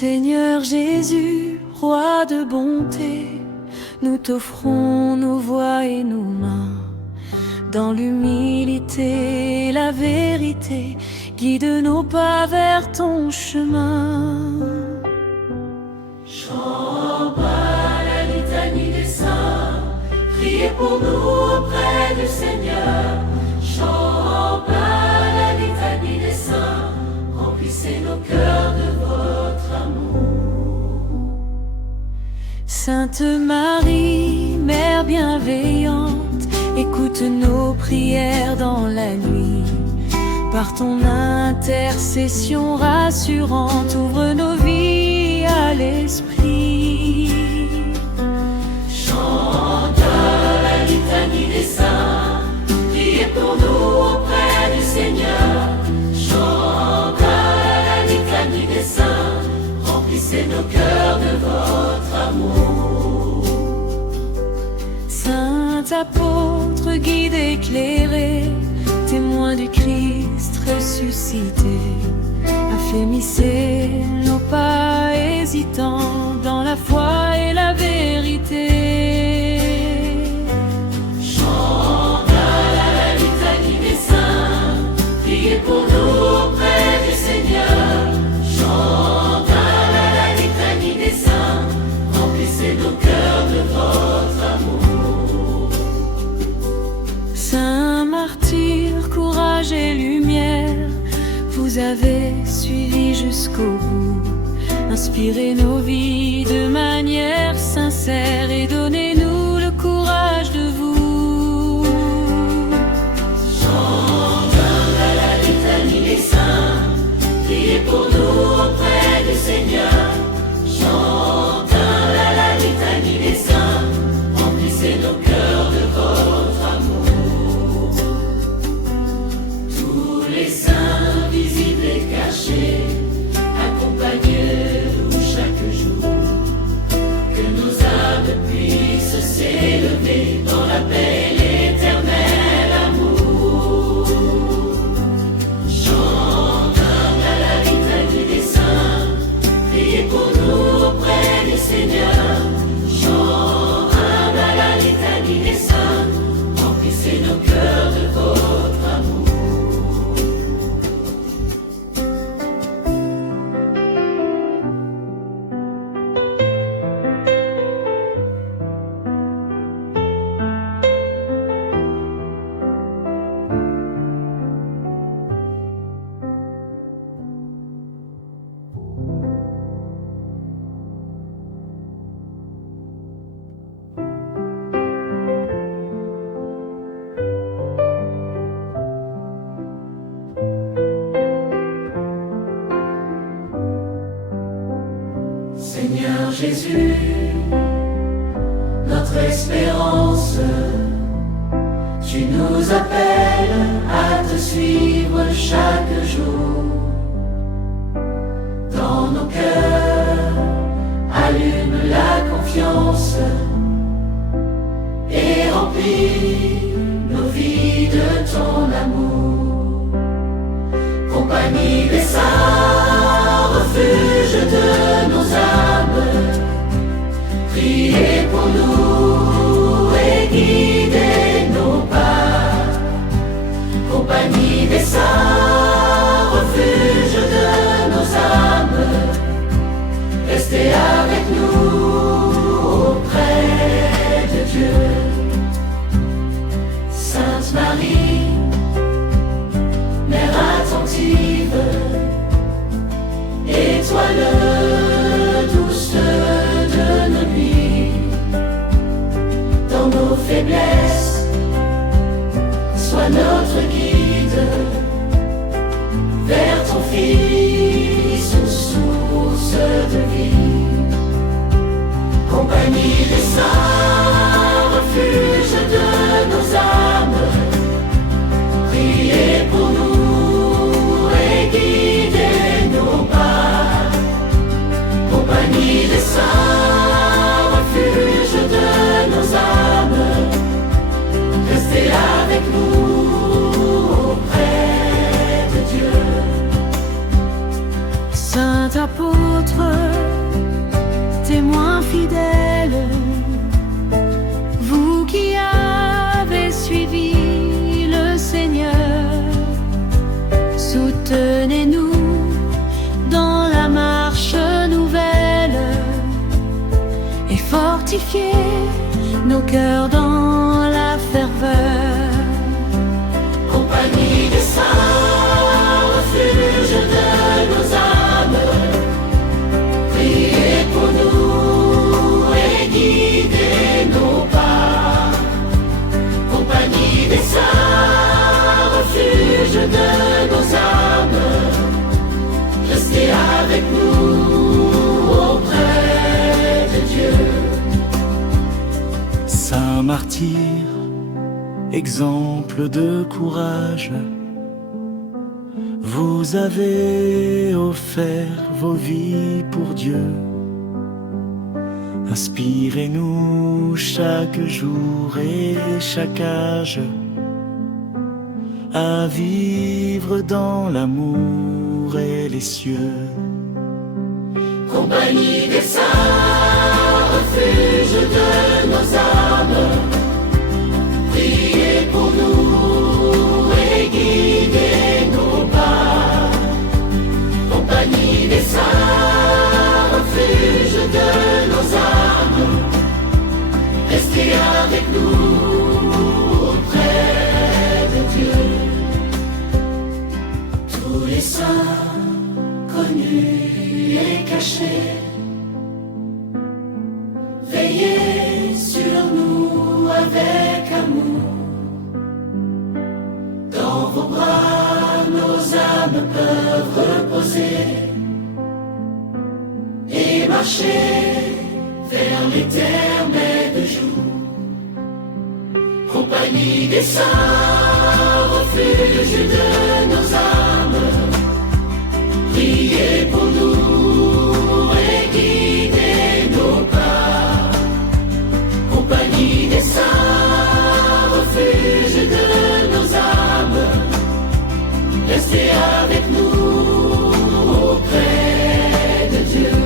Seigneur Jésus, roi de bonté, nous t'offrons nos voix et nos mains. Dans l'humilité et la vérité, guide nos pas vers ton chemin. Chant bas la litanie des saints, priez pour nous auprès du Seigneur. Chant bas la litanie des saints, remplissez nos cœurs de votre amour. Sainte Marie, Mère bienveillante, écoute nos prières dans la nuit. Par ton intercession rassurante, ouvre nos vies à l'esprit. Chante la litanie des saints, priez pour nous auprès du Seigneur. Chante la litanie des saints, remplissez nos cœurs de votre amour. Saint apôtre, guide éclairé, témoin du Christ ressuscité, affermissez nos pas hésitants dans la foi et la vérité. Chante la litanie des saints, priez pour nous auprès du Seigneur. Chante la litanie des saints, remplissez nos cœurs de votre amour. Saint martyr, courage et lumière, vous avez suivi jusqu'au bout. Inspirez nos vies de manière sincère et donnez-nous le courage de vous. Chante la litanie des saints, priez pour nous auprès du Seigneur. Chante la litanie des saints, remplissez nos cœurs de votre amour. Tous les saints visibles et cachés, accompagnez-nous chaque jour. Que nos âmes puissent s'élever dans la paix et l'éternel amour. Chante la litanie des saints, priez pour nous auprès du Seigneur. Chante la litanie des saints, remplissez nos cœurs de votre amour. Seigneur Jésus, notre espérance, tu nous appelles à te suivre chaque jour. Dans nos cœurs, allume la confiance et remplis nos vies de ton amour. Compagnie des saints, refuge de nos âmes, priez pour nous et guidez nos pas. Compagnie des saints, refuge de nos âmes, restez avec nous auprès de Dieu. Sainte Marie, Mère attentive, étoile douce de nos nuits, dans nos faiblesses, sois notre guide vers ton Fils, source de vie. Compagnie des saints, fortifier nos cœurs dans la ferveur. Compagnie des saints, refuge de nos âmes, priez pour nous et guidez nos pas. Compagnie des saints, refuge de nos âmes, restez avec nous auprès de Dieu. Saint martyr, exemple de courage, vous avez offert vos vies pour Dieu. Inspirez-nous chaque jour et chaque âge à vivre dans l'amour et les cieux. Compagnie des saints, refuge de nos âmes, priez pour nous et guidez nos pas. Compagnie des saints, refuge de nos âmes, restez avec nous auprès de Dieu. Tous les saints connus et cachés, veillez sur nous avec amour. Dans vos bras, nos âmes peuvent reposer et marcher vers l'éternel jour. Compagnie des saints, refuge de nos âmes, priez pour nous et guidez nos pas. Compagnie des saints, refuge de nos âmes, restez avec nous auprès de Dieu.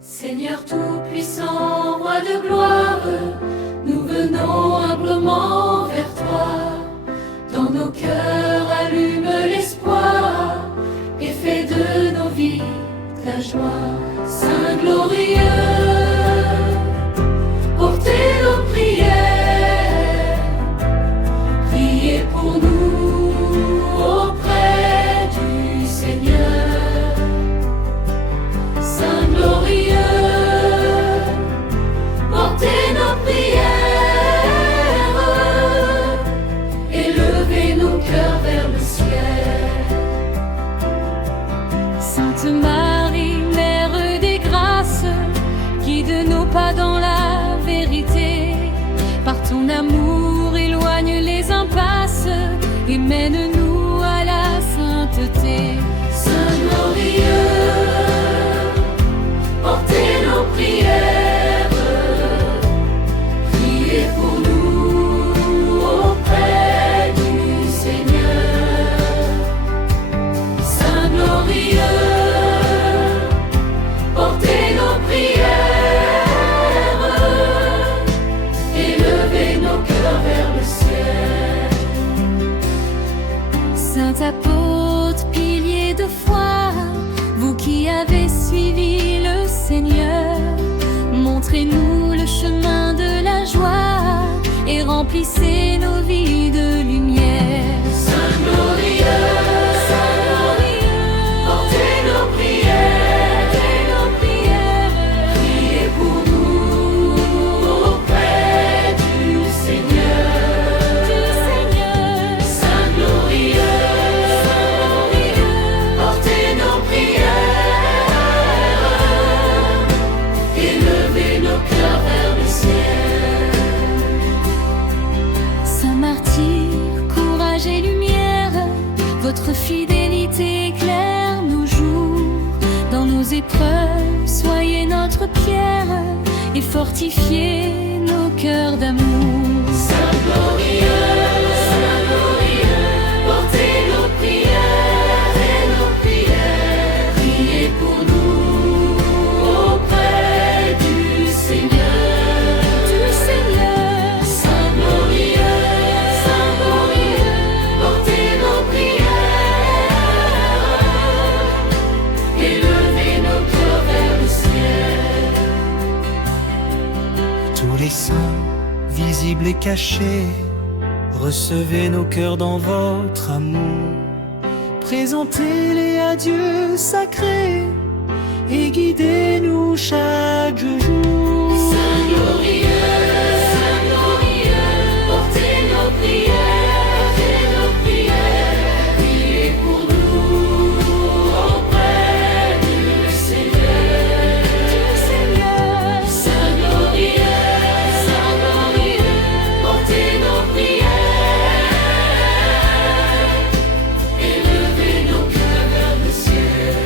Seigneur tout-puissant, roi de gloire, nous venons humblement vers toi. Dans nos cœurs allume l'espoir et fais de nos vies ta joie. Saint glorieux, portez nos prières, priez pour nous auprès du Seigneur. Saint glorieux, portez nos prières, élevez nos cœurs vers le ciel. Sainte Marie, Mère des grâces, guide nos pas dans la vérité. Par ton amour, éloigne les impasses et mène-nous à la sainteté. Saint glorieux, portez nos prières, priez pour nous auprès du Seigneur. Saint glorieux, portez nos prières, élevez nos cœurs vers le ciel. Saint apôtre, pilier de foi, vous qui avez suivi le Seigneur, montrez-nous le chemin de la joie et remplissez nos vies de lumière. Saint glorieux, portez nos prières, priez pour nous auprès du Seigneur. Saint glorieux, portez nos prières, élevez nos cœurs vers le ciel. Saint martyr, courage et lumière, votre fidélité éclaire nos jours. Dans nos épreuves, soyez notre pierre et fortifiez nos cœurs d'amour. Saint glorieux, portez nos prières, priez pour nous auprès du les saints, visibles et cachés, recevez nos cœurs dans votre amour. Présentez-les à Dieu sacré et guidez-nous chaque jour. Saint glorieux, portez nos prières, priez pour nous auprès du Seigneur. Saint glorieux, portez nos prières, élevez nos cœurs vers le ciel.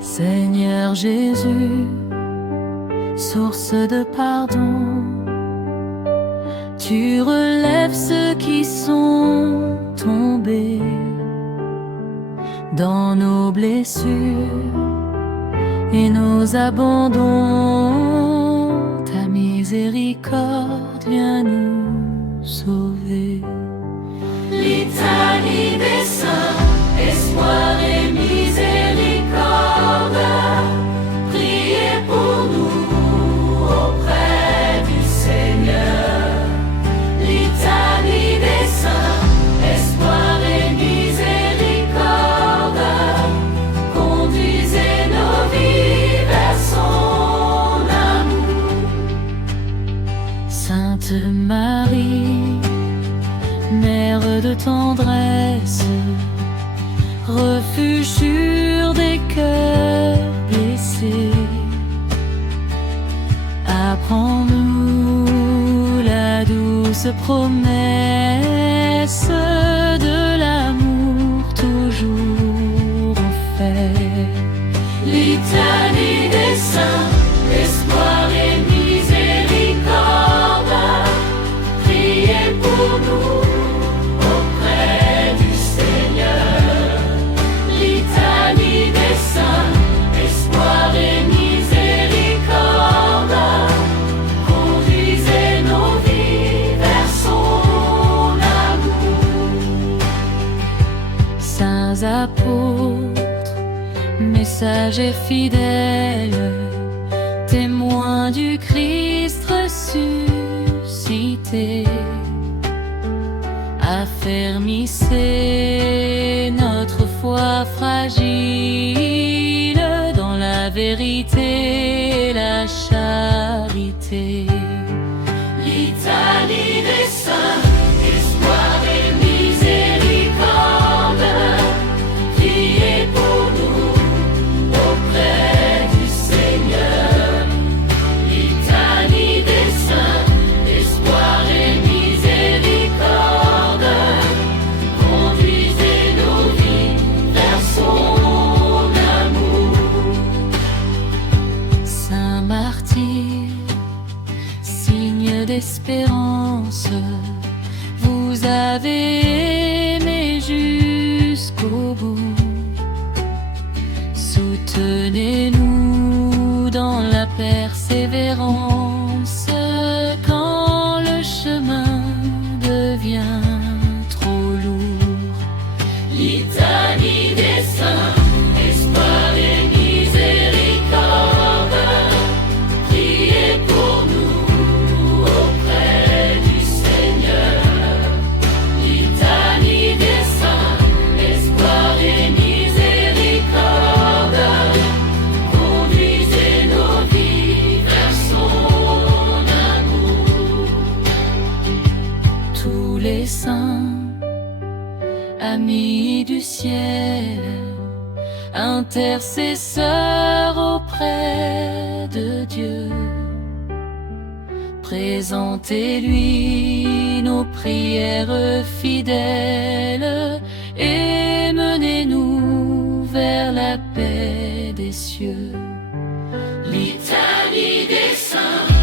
Seigneur Jésus, source de pardon, tu relèves ceux qui sont tombés dans nos blessures et nos abandons. Ta miséricorde vient nous sauver. Litanie des saints, espoir et miséricorde, priez pour nous auprès du Seigneur. Litanie des saints, espoir et miséricorde, conduisez nos vies vers son amour. Sainte Marie, Mère de tendresse, refuge sûr des cœurs blessés, apprends-nous la douce promesse de l'amour toujours en fait. Litanie des saints, espoir et miséricorde, priez pour nous auprès du Seigneur. Litanie des saints, espoir et miséricorde, conduisez nos vies vers son amour. Saints apôtres, messagers fidèles, témoins du Christ ressuscité, affermissez notre foi fragile dans la vérité et la charité. Litanie des saints, espoir et miséricorde, priez pour nous auprès du Seigneur. Litanie des saints, espoir et miséricorde, conduisez nos vies vers son amour. Saint martyr, signe d'espérance, vous avez aimé jusqu'au bout. Soutenez-nous dans la persévérance quand le chemin devient trop lourd. Litanie des saints, espoir et miséricorde, priez pour nous auprès du Seigneur. Litanie des saints, espoir et miséricorde, conduisez nos vies vers son amour. Tous les saints, amis du ciel, intercesseurs auprès de Dieu, présentez-lui nos prières fidèles et menez-nous vers la paix des cieux. Litanie des saints,